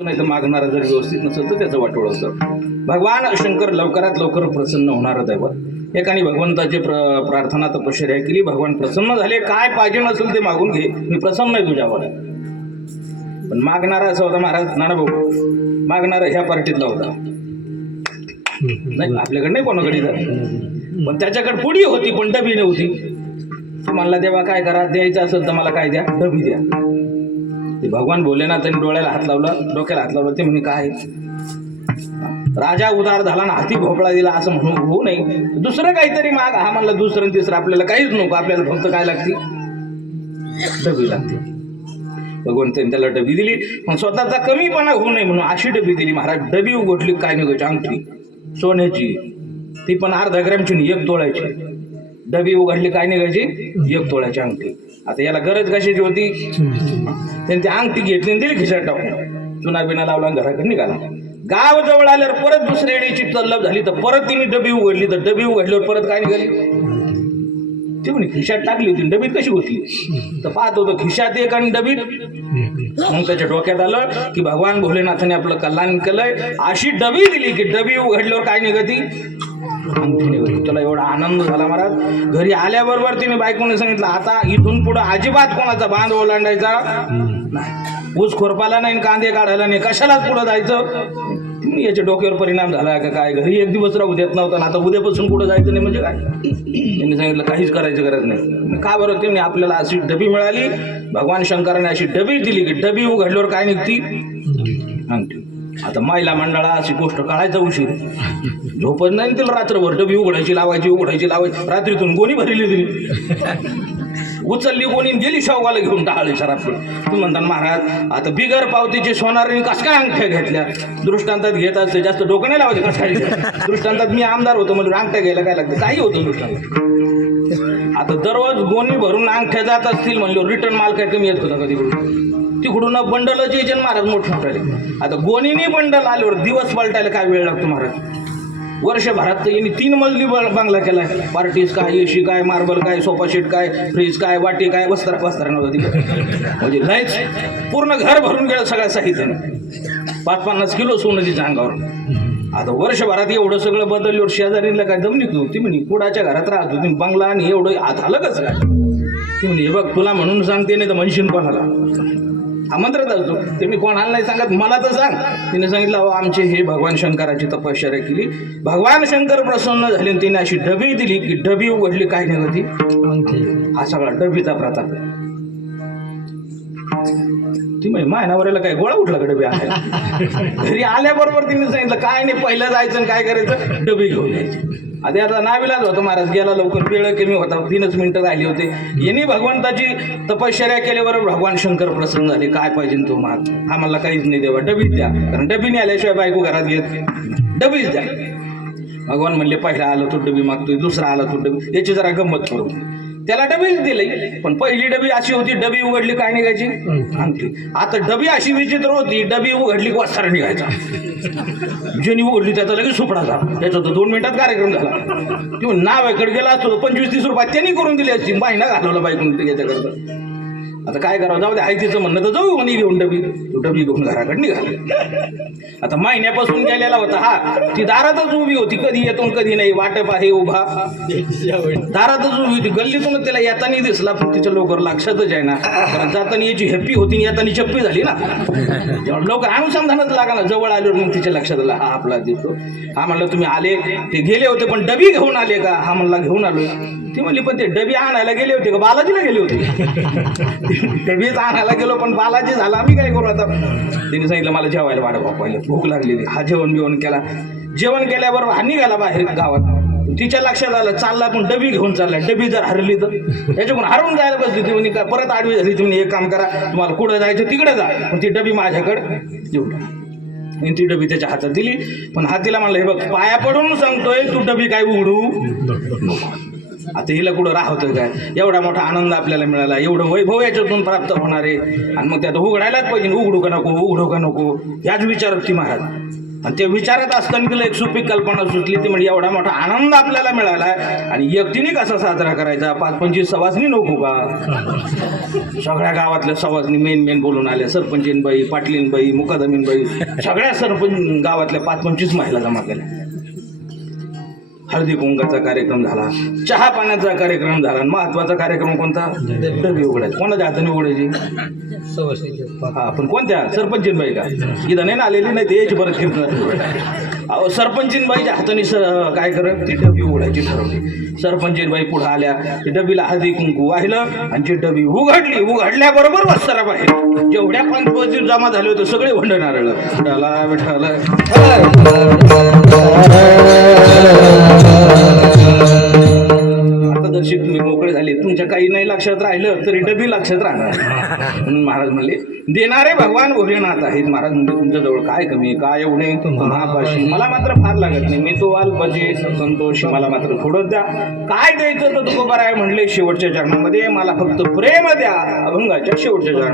नाही तर मागणारा जर व्यवस्थित नसेल तर त्याचं वाटोळ असतं. भगवान शंकर लवकरात लवकर प्रसन्न होणार दैवत. एकाने भगवंताची प्रार्थना तपश्चर्या केली, भगवान प्रसन्न झाले. काय पाहिजे नसेल ते मागून घे, मी प्रसन्न आहे तुझ्यावर. पण मागणारा असा होता महाराज नानाभाऊ, मागणारा ह्या पार्टीतला होता. नाही आपल्याकडे नाही कोणाकडे जात, पण त्याच्याकडे पुडी होती पण डबी नव्हती. तो म्हणला देवा काय करा, द्यायचं असेल तर मला काय द्या, डबी द्या. ते भगवान भोलेनाथांनी डोळ्याला हात लावला, डोक्याला हात लावला. ते म्हणे काय राजा उदार झाला ना हाती भोपळा दिला असं म्हणून होऊ नये, दुसरं काहीतरी माग. हा म्हणला दुसरं तिसरं आपल्याला काहीच नको, आपल्याला फक्त काय लागते, डबी लागते. भगवंतांनी त्याला डबी दिली, पण स्वतःचा कमीपणा होऊ नये म्हणून अशी डबी दिली महाराज. डबी उघडली, काय निघायची अंगठी सोन्याची, ती पण अर्धा ग्रॅमची नाही, 1 तोळ्याची. डबी उघडली, काय निघायची, 1 तोळ्याची अंगठी. आता याला गरज कशाची होती, त्यांनी ती अंगठी घेतली दिली खिशात टाकून, चुना बिना लावला, घराकडे निघाला. गाव जवळ आल्यावर परत दुसऱ्या येण्याची तल्लप झाली, तर परत तिने डबी उघडली. तर डबी उघडल्यावर परत काय निघाली, ती म्हणे खिशात टाकली होती, डबीत कशी होती. तर पाहत होतो खिशात एक आणि डबीत. मग त्याच्या डोक्यात आलं की भगवान भोलेनाथाने आपलं कल्याण केलंय. अशी डबी दिली की डबी उघडल्यावर काय निघती, अंगठी निघती. त्याला एवढा आनंद झाला महाराज. घरी आल्याबरोबर तिने बायकोने सांगितलं, आता इथून पुढे अजिबात कोणाचा बांध ओलांडायचा नाही, ऊस खोरपाला नाही, कांदे काढायला नाही, कशालाच पुढे जायचं. याच्या डोक्यावर परिणाम झाला का काय, घरी एक दिवस राहू देत नव्हता, आता उद्यापासून पुढे जायचं नाही म्हणजे काय. त्यांनी सांगितलं काहीच करायची गरज नाही. का बरं, त्यांनी आपल्याला अशी डबी मिळाली, भगवान शंकराने अशी डबी दिली की डबी उघडल्यावर काय निघती, अंगठी. आता महिला मंडळा अशी गोष्ट कळायचा उशीर, झोपत नाही तिला रात्रभर. डबी उघडायची लावायची, रात्रीतून गोणी भरली तिने, उचलली कोणी गेली शावगाला घेऊन टाळली शराब. तुम्ही म्हणता महाराज आता बिगर पावतीचे सोनारांनी कस काय अंगठ्या घेतल्या, दृष्टांतात घेत असते, जास्त डोकं नाही लावायचे कसं काय. दृष्टांतात मी आमदार होतो म्हणजे अंगठ्या घ्यायला काय लागतं, काही होतं दृष्टांत. आता दररोज गोणी भरून अंगठ्या जात असतील म्हणलं, रिटर्न माल काय कमी येत होता कधी तिकडून बंडलच यायचे महाराज मोठमोठाले. आता गोणीने बंडल आल्यावर दिवस पलटायला काय वेळ लागतो महाराज. वर्षभरात तर यांनी 3 मजली बंगला केलाय. पार्टीज काय, एसी काय, मार्बल काय, सोफा सेट काय, फ्रीज काय, वाटी काय, वस्त्र नव्हतं तिकडे. म्हणजे लयच पूर्ण घर भरून गेलं सगळ्या साहित्याने. 5-50 किलो सोनं तिच्या अंगावर. आता वर्षभरात एवढं सगळं बदलल्यावर शेजारीला काय दमली तू. ती म्हणे कुडाच्या घरात राहत होती, बंगला आणि एवढं आत आलं कसं काय. ती म्हणे हे बघ तुला म्हणून सांगते, नाही तर म्हणशील कोणाला, आमंत्रित असतो ते मी कोणाला नाही सांगत, मला तर सांग. तिने सांगितलं अहो आमचे हे भगवान शंकराची तपश्चर्या केली, भगवान शंकर प्रसन्न झाले, तिने अशी डबी दिली की डबी उघडली, काय निघती, हा सगळा डबीचा प्रताप. ती म्हणजे माय नवऱ्याला काय गोळा उठला का डबी आणायला. घरी आल्याबरोबर तिने सांगितलं काय नाही, पहिलं जायचं आणि काय करायचं, डबी घेऊन यायची. आता नाविलाज होतं महाराज, गेला लवकर, वेळ कमी होता, 3च मिनिटं राहिली होते. यांनी भगवंताची तपश्चर्या केल्याबरोबर भगवान शंकर प्रसन्न झाले. काय पाहिजे तो माग, हा मला काहीच नाही देवा, डबीच द्या, कारण डबीने आल्याशिवाय बायको घरात घेत, डबीच द्या. भगवान म्हणले पहिला आला तो डबी मागतोय, दुसरा आला तो डबी, याची जरा गंमत करू. त्याला डबीच दिली, पण पहिली डबी अशी होती, डबी उघडली काय निघायची, अंगठी. आता डबी अशी विचित्र होती, डबी उघडली वस्त्र निघायचा, ज्यानी उघडली त्याचा लगेच सुपडा झाला. त्याचा तर 2 मिनिटात कार्यक्रम झाला. किंवा नावाकडे गेला असतो 25-30 रुपये त्यांनी करून दिली असती, बाईना घालवलं बाईकडून याच्याकरता. आता काय करावं, जाऊ दे, आई तिचं म्हणणं तर जाऊ म्हणे घेऊन डबी. डबी घेऊन घराकडे निघाले. आता महिन्यापासून गेलेला होता हा, ती दारातच उभी होती, कधी येतो कधी नाही, वाटप आहे उभा, दारातच उभी होती. गल्लीतून त्याला येताना दिसला, पण तिच्या लवकर लक्षातच आहे ना, कारण जाताना याची हेप्पी होती, येताना चप्पी झाली ना, तेव्हा लवकर अनुसंधानच लागा ना. जवळ आल्यावर मग तिच्या लक्षात आला, हा आपला दिसतो. हा म्हणलं तुम्ही आले, ते गेले होते पण डबी घेऊन आले का, हा म्हणला घेऊन आलोय. ती म्हणली पण ते डबी आणायला गेले होते का बालाजीला गेले होते. डबीच आणायला गेलो पण बालाजी झाला, आम्ही काय करू आता. तिने सांगितलं मला जेवायला वाढवा, पहिलं भूक लागलेली. हा जेवण केला. जेवण केल्याबरोबर हा निघाला बाहेर गावात. तिच्या लक्षात आलं चालला पण डबी घेऊन चालला. डबी जर हरली तर त्याच्याकडून हरून जायला बसली. ती म्हणे परत आडवी झाली. तुम्ही एक काम करा, तुम्हाला कुठं जायचं तिकडे जा, पण ती डबी माझ्याकडे येऊन आणि ती डबी त्याच्या हातात दिली. पण हा तिला म्हणलं हे बघ पाया पडून सांगतोय, तू डबी काय उघडू नको. आता हिला कुठं राहतं काय, एवढा मोठा आनंद आपल्याला मिळाला, एवढं वैभव याच्यातून प्राप्त होणार आहे, आणि मग ते आता उघडायलाच पाहिजे, उघडू का नको याच विचारत ती महाराज. आणि ते विचारत असताना तिला एक सुपीक कल्पना सुचली ती म्हणजे एवढा मोठा आनंद आपल्याला मिळाला आणि एकटीने कसा साजरा करायचा 5-25 सवासनी नको का सगळ्या गावातल्या सवासनी मेन बोलून आल्या सरपंचीनबाई पाटलीनबाई मुकादमीनबाई सगळ्या सरपंच गावातल्या 5-25 महिला जमा केल्या हळदी कुंकाचा कार्यक्रम झाला चहा पाण्याचा कार्यक्रम झाला महत्वाचा कार्यक्रम कोणता डबी उघडायची कोणाच्या हाताने उघडायची हा पण कोणत्या सरपंचीनबाई का इथं नाही ना आलेली नाही ते यायची परत फिरणार अहो सरपंचीनबाईच्या हाताने काय करत ती डबी उघडायची ठरवली सरपंचीनबाई पुढे आल्या ती डबीला हळदी कुंकू वाहिलं आणि ती डबी उघडल्याबरोबर वस्तारा बाहेर जेवढ्या 5-25 जमा झाले होते सगळे भंडणार विठाला आता दर्शक तुम्ही मोकळे झाले तुमच्या काही नाही लक्षात राहिलं तरी डबी लक्षात राहणार म्हणून महाराज म्हणले देणारे भगवान भोलेनाथ आहेत महाराज म्हणजे तुमच्याजवळ काय कमी काय एवढे महापाशी मला मात्र फार लागत नाही मी तो अल्पजे संतोष मला मात्र थोडं द्या काय द्यायचं तर तुकोबाराय म्हणले शेवटच्या चरणामध्ये मला फक्त प्रेम द्या अभंगाच्या शेवटच्या चरणात